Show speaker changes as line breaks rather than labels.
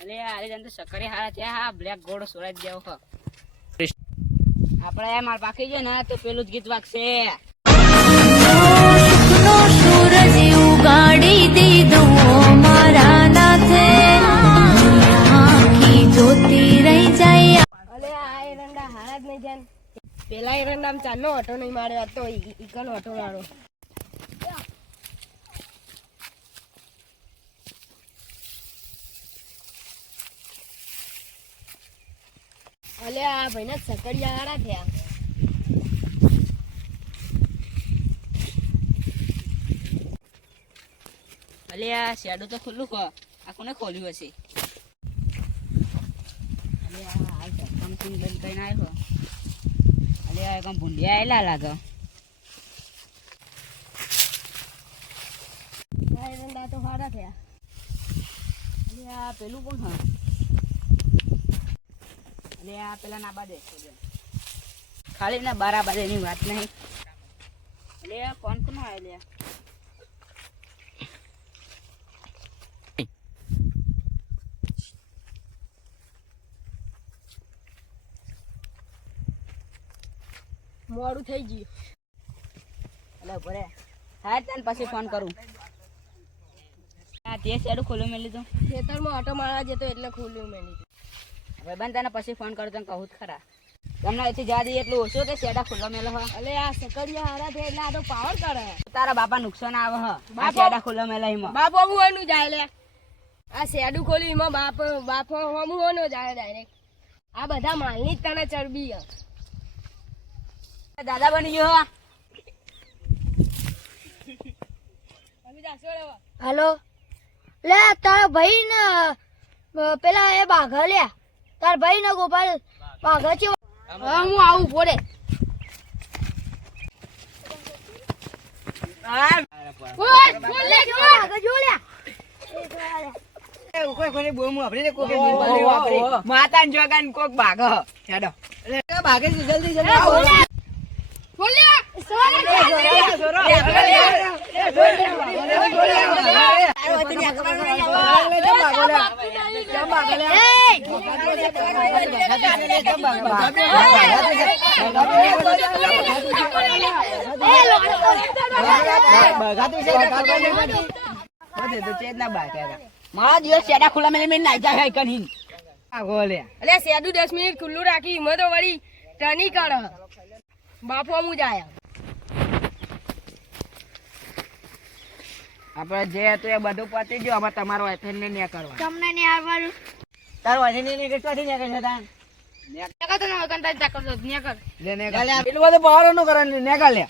અલે આરે જન તો સકરી હારા છે હા બ્લેક ગોળ સોરાજ જેવો હ. આપણે માર પાકી છે ને તો પેલું જ ગીત વાગશે.
સૂરજ ઉગાડી દીધો મારા નાથે. આખી જોતી રહી જાય.
અલે આ એરંડા હારા જ નહીં જાન પેલા એરંડા ચાલો ઓટો નહીં માર્યો હતો તો ઈ- ઓટો મારો અલે, આ ભાઈને સકડિયા વાળા થયા.
અલે, આ શેડો તો ખુલ્લું કહો આ કોને ખોલ્યું હશે? અલે, આ હાલથી બંધ કરીને આવ્યો અલે, આ એકમ ભૂંડિયા આવેલા લાગે.
તો હારા થયા.
અલે, આ પેલું કોણ હ? અલે આ પેલા ના બાજે. ખાલી ના બારા બાજે એની વાત નહીં. આ કોણ કોણ આવે
મોડું થઈ ગયું.
હા તને, પછી ફોન કરું. હા તે શેડું ખોલ્યું મેં લીધું.
ખેતરમાં ઓટો મારવા જતો એટલે ખુલ્લું મેં લીધું.
હવે બંધ તને પછી ફોન કરું તને કહું જ ખરા. તમને અહીંથી જવા દઈએ એટલું ઓછું કે શેડા ખુલ્લો મેલો હ?
અલે આ સકડિયા હારા થયા એટલે આ તો પાવર કરે.
તારા બાપા નુકસાન આવે હ. આ શેડા ખુલ્લો મેલો એમાં.
બાપ હું હોનું જાય લે. આ શેડું ખોલ્યું એમાં બાપ બાપ હું હોનો જાય ડાયરેક્ટ આ બધા માલની જ તને ચરબી હે
દાદા બની ગયો હ.
હાલો. લે તારા ભાઈ ને પેલા એ બાઘા લે તાર ભાઈ ને ગોપાલ બાઘા
હું આવું પોરે
બાઘા જો લે
માતા ને જોગા કોક ભાગ. હેડો. ભાગે છે જલ્દી મારા
દસ મિનિટ ખુલ્લું રાખી એમાં તો વળી ટની કર બાપુ જાય
આપણે જે હતું એ બધું પતી ગયું. તમારો એફએન ને કરવા
તમને ને આવવાનું.
તારો એફએન ને ન્યા કરતા ને કરતા તાન
ટકા તો ના કંટાળ ચાકર તો ન્યા કર
લે પેલું બધું બહારનું કરે ને ન્યા કર લે.